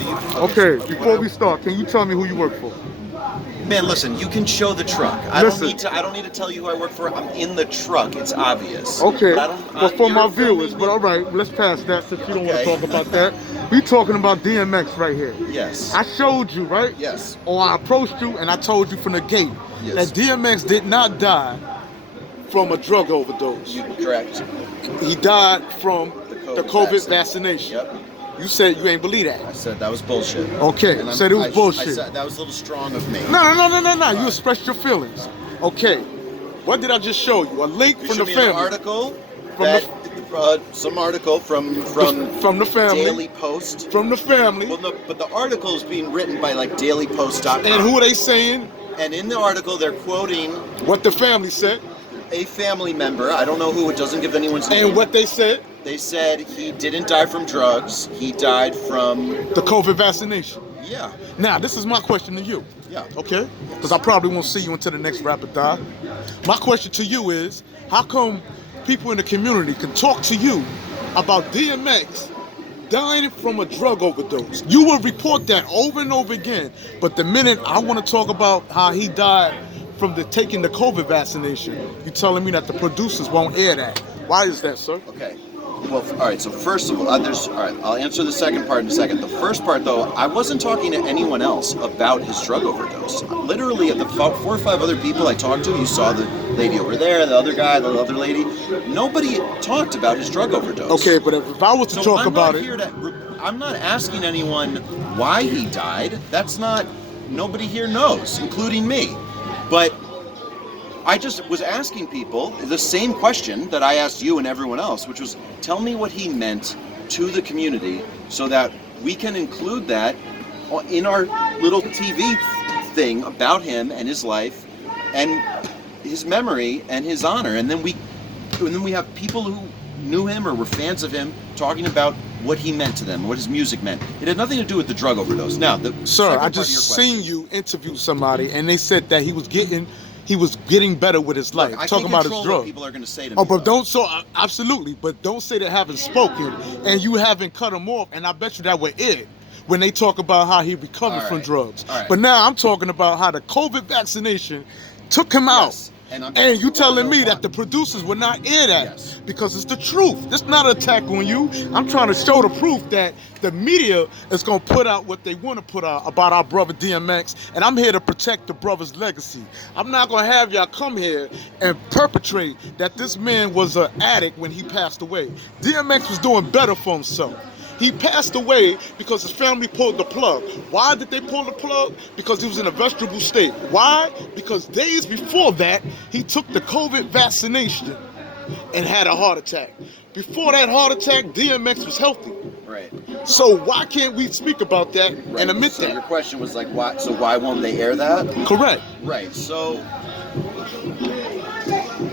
So you Okay, so before we start, can you tell me who you work for? man, listen, you can show the truck. Listen. I don't need to tell you who I work for. I'm in the truck. It's obvious. Okay, But I don't. but for my You're viewers, filming but me. all right, let's pass that since you don't want to Okay. talk about that. We talking about DMX right here. Yes. I showed you, right? Yes. Or I approached you and I told you from the gate that Yes. DMX did not die from a drug overdose. You correct. He died from the COVID vaccine. vaccination. Yep. You said you ain't believe I that. said that was bullshit. Okay, And said it was I bullshit. said that was a little strong of me. No. You expressed your feelings. Okay. What did I just show you? A link You from showed the me an family. article From that some article from the family. Daily Post. From the family. Well, no, but the article is being written by like DailyPost.com. And who are they saying? And in the article, they're quoting What the family said. a family member. I don't know who. It doesn't give anyone's name. And what they said. They said he didn't die from drugs. He died from The COVID vaccination. yeah. Now, this is my question to you. Yeah. Okay? Because I probably won't see you until the next Rapid Die. My question to you is, how come people in the community can talk to you about DMX dying from a drug overdose? You will report that over and over again, but the minute I want to talk about how he died from taking the COVID vaccination, you're telling me that the producers won't air that. Why is that, sir? Okay. Well, all right. So first of all, all right. I'll answer the second part in a second. The first part, though, I wasn't talking to anyone else about his drug overdose. Literally, the 4 or 5 other people I talked to, you saw the lady over there, the other guy, the other lady. Nobody talked about his drug overdose. Okay, but if I was to talk about it, I'm not asking anyone why he died. That's not. Nobody here knows, including me. But I just was asking people the same question that I asked you and everyone else, which was, tell me what he meant to the community so that we can include that in our little TV thing about him and his life and his memory and his honor. And then we have people who knew him or were fans of him talking about what he meant to them, what his music meant. It had nothing to do with the drug overdose. Now, sir, I just seen you interview somebody and they said that he was getting better with his life. Look, talking about his what drug. people are going to say to me. Oh, but absolutely, but don't say they haven't spoken and you haven't cut him off. And I bet you that were it when they talk about how he recovered from drugs. All right. But now I'm talking about how the COVID vaccination took him out. And you telling me that the producers will not air that because it's the truth. It's not an attack on you. I'm trying to show the proof that the media is going to put out what they want to put out about our brother DMX, and I'm here to protect the brother's legacy. I'm not going to have y'all come here and perpetrate that this man was an addict when he passed away. DMX was doing better for himself. He passed away because his family pulled the plug. Why did they pull the plug? Because he was in a vegetable state. Why? Because days before that, he took the COVID vaccination and had a heart attack. Before that heart attack, DMX was healthy. Right. So why can't we speak about that and admit so that? Your question was like, why? So why won't they air that? Correct. Right. So.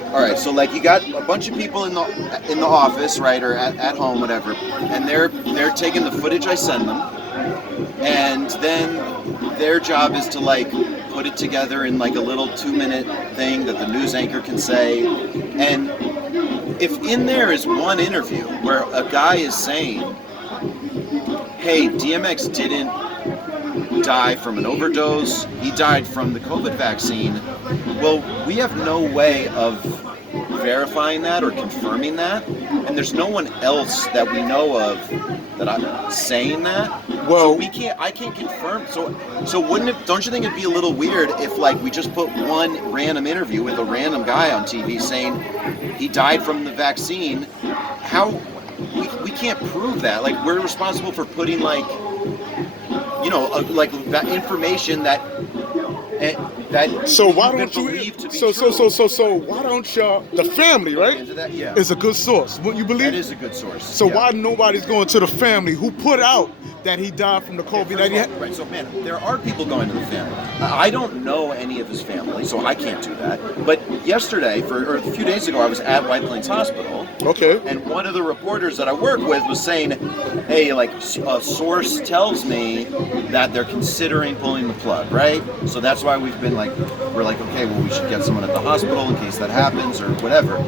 All right, so like you got a bunch of people in the office, right, or at home, whatever, and they're taking the footage I send them, and then their job is to like put it together in like a little 2-minute thing that the news anchor can say, and if in there is one interview where a guy is saying, "Hey, DMX didn't die from an overdose, he died from the COVID vaccine," well, we have no way of verifying that or confirming that, and there's no one else that we know of that I'm saying that. Well, so I can't confirm. So wouldn't it? Don't you think it'd be a little weird if like we just put one random interview with a random guy on TV saying he died from the vaccine? How we can't prove that. Like we're responsible for putting like like that information that. So why don't you? So why don't y'all? The family, right? Yeah. Is a good source. Wouldn't you believe? That is a good source. So why nobody's going to the family who put out that he died from the COVID? Right. So man, there are people going to the family. I don't know any of his family, so I can't do that. But yesterday, or a few days ago, I was at White Plains Hospital. Okay. And one of the reporters that I work with was saying, "Hey, like a source tells me that they're considering pulling the plug, right? So that's why we're like, okay, well, we should get someone at the hospital in case that happens or whatever."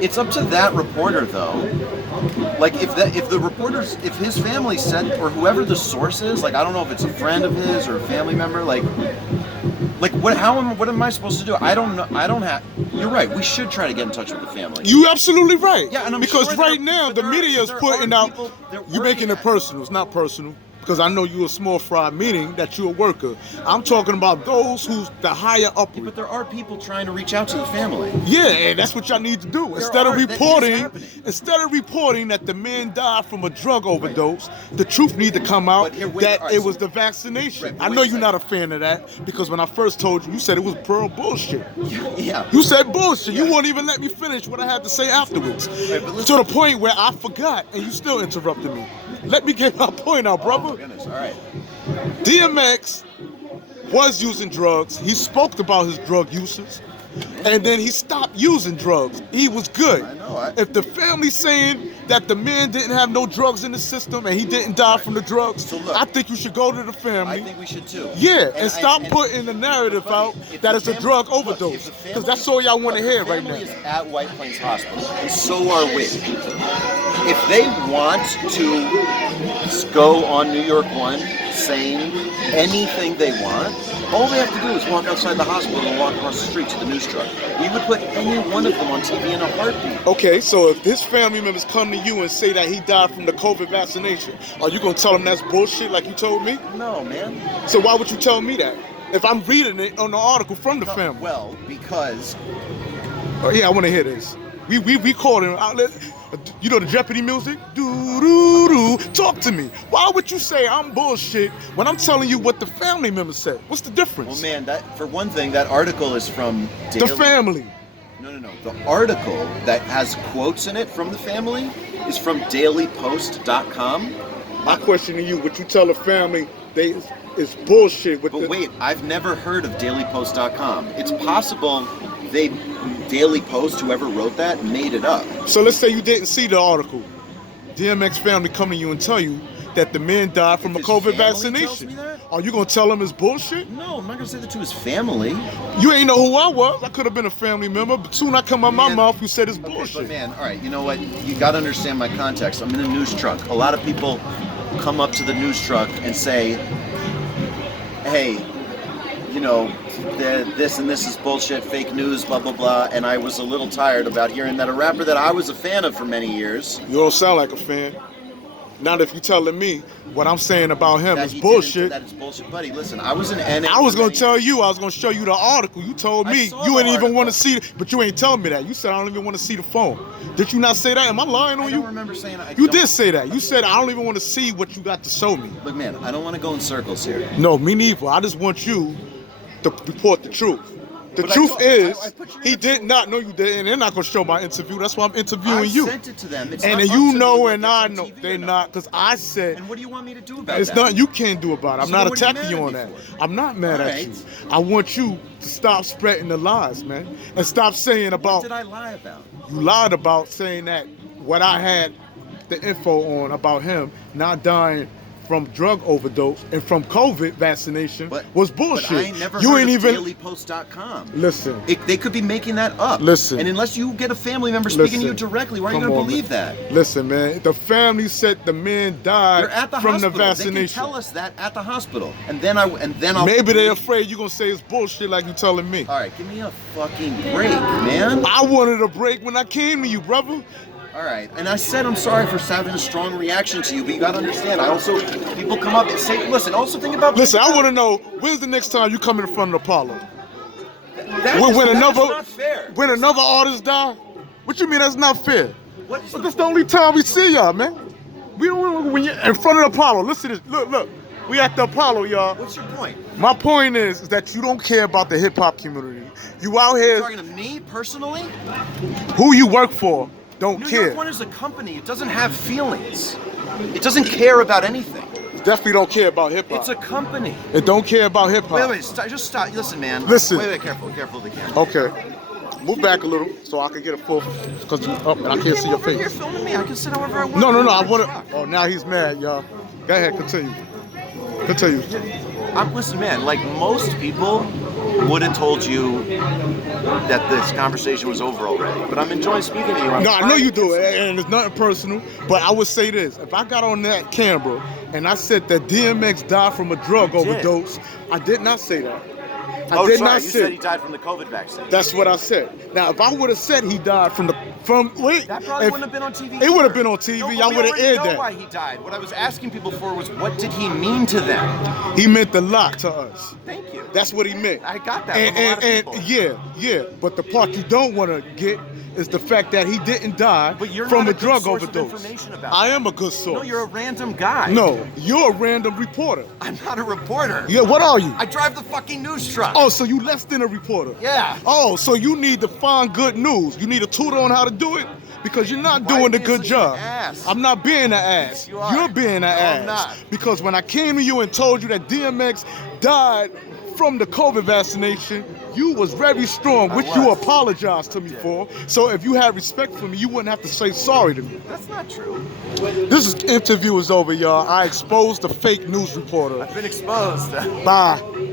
It's up to that reporter though. Like if his family said, or whoever the source is, like, I don't know if it's a friend of his or a family member, like what am I supposed to do? I don't know. I don't have. You're right. We should try to get in touch with the family. You absolutely right. Yeah, and I'm because sure right now the media is putting out. You're making it personal. It's not personal. Because I know you're a small fry, meaning that you're a worker. I'm talking about those who's the higher up. Yeah, but there are people trying to reach out to the family. Yeah, and that's what y'all need to do. Instead of reporting that the man died from a drug overdose, the truth need to come out that it was the vaccination. I know you're not a fan of that because when I first told you, you said it was pure bullshit. Yeah. You said bullshit. You won't even let me finish what I had to say afterwards. To the point where I forgot and you still interrupted me. Let me get my point out, brother. Oh, goodness. All right. DMX was using drugs. He spoke about his drug uses. And then he stopped using drugs. He was good. I know. If the family's saying that the man didn't have no drugs in the system and he didn't die from the drugs, So look, I think you should go to the family. I think we should too. Yeah, and stop putting the narrative out that it's a drug overdose. Because that's all y'all want to hear right now. The family is at White Plains Hospital, and so are we. If they want to go on New York One saying anything they want, all they have to do is walk outside the hospital and walk across the street to the news truck. We would put any one of them on TV in a heartbeat. Okay, so if his family members come to you and say that he died from the COVID vaccination, are you going to tell them that's bullshit like you told me? No, man. So why would you tell me that? If I'm reading it on the article from the family. Well, because... Oh, yeah, I want to hear this. We called him outlet. You know the Jeopardy music? Do-do-do. Talk to me. Why would you say I'm bullshit when I'm telling you what the family members said? What's the difference? Well, man, that for one thing, that article is from the family. No. The article that has quotes in it from the family is from dailypost.com. My question to you, would you tell the family it's bullshit with But wait, I've never heard of dailypost.com. It's possible Daily Post, whoever wrote that, made it up. So let's say you didn't see the article. DMX family come to you and tell you that the man died from a COVID vaccination. Are you gonna tell him it's bullshit? No, I'm not gonna say that to his family. You ain't know who I was. I could have been a family member, but soon I come out my mouth, you said it's bullshit. But man, all right, you know what? You gotta understand my context. I'm in a news truck. A lot of people come up to the news truck and say, hey, you know, this and this is bullshit, fake news, blah, blah, blah. And I was a little tired about hearing that a rapper that I was a fan of for many years. You don't sound like a fan. Not if you're telling me what I'm saying about him is bullshit. That is bullshit, buddy. Listen, I was an NA. I was going to tell you, I was going to show you the article. You told me you didn't even want to see it, but you ain't telling me that. You said I don't even want to see the phone. Did you not say that? Am I lying on you? I don't remember saying that. You did say that. You said I don't even want to see what you got to show me. Look, man, I don't want to go in circles here. No, me neither. I just want you to report the truth. The truth is, he did not. No, you didn't. They're not going to show my interview. That's why I'm interviewing you. I sent it to them. It's and you know and I know. They're not, because I said. And what do you want me to do about that? It's nothing you can't do about it. I'm not attacking you on that. I'm not mad at you. I want you to stop spreading the lies, man. And stop saying about. What did I lie about? You lied about saying that what I had the info on about him not dying from drug overdose and from COVID vaccination was bullshit. But I ain't never you heard ain't of even dailypost.com. Listen. They could be making that up. Listen. And unless you get a family member speaking to you directly, why are you going to believe that? Listen, man. The family said the man died from the vaccination. They can tell us that at the hospital. And then I'll maybe they're afraid you're going to say it's bullshit like you're telling me. All right, give me a fucking break, man. I wanted a break when I came to you, brother. All right, and I said I'm sorry for having a strong reaction to you, but you gotta understand, people come up and say, listen, also think about... Listen, I wanna know, when's the next time you come in front of Apollo? That is not fair. When another artist die? What you mean that's not fair? But that's the only time we see y'all, man. We don't, when you're in front of the Apollo, listen to this, look. We at the Apollo, y'all. What's your point? My point is that you don't care about the hip-hop community. You out here... You're talking to me, personally? Who you work for. Don't care. New York One is a company. It doesn't have feelings. It doesn't care about anything. Definitely don't care about hip hop. It's a company. It don't care about hip hop. Wait, just stop. Listen, man. Listen. Wait, careful of the camera. Okay. Move back a little so I can get a full, because you're up and I can't see your face. You're filming me. I can sit however I want. No. I want to. Oh, now he's mad, y'all. Go ahead, continue. Listen, man. Like most people, would have told you that this conversation was over already. But I'm enjoying speaking to you. No, I know you do it, and it's nothing personal. But I would say this: if I got on that camera and I said that DMX died from a drug overdose, I did not say that. I did not you say. said he died from the COVID vaccine. That's what I said. Now, if I would have said he died wait, that probably if- wouldn't have been on TV. It would have been on TV. No, I we would have already aired know that. why he died. What I was asking people for was, what did he mean to them? He meant a lot to us. Thank you. That's what he meant. I got that And, from a lot of and, people. yeah. But the part you don't want to get is the fact that he didn't die But you're from not a a good drug source of overdose. information about I that. am a good source. No, you're a random guy. No, you're a random reporter. I'm not a reporter. Yeah, what are you? I drive the fucking news truck. Oh, so you less than a reporter. Yeah. Oh, so you need to find good news. You need a tutor on how to do it? Because you're not Why doing are a you good such job. an ass? I'm not being an ass. you are. You're being an No, ass. I'm not. Because when I came to you and told you that DMX died from the COVID vaccination, you was very strong, I which you was. apologized to me for. So if you had respect for me, you wouldn't have to say sorry to me. That's not true. This interview is over, y'all. I exposed the fake news reporter. I've been exposed. Bye.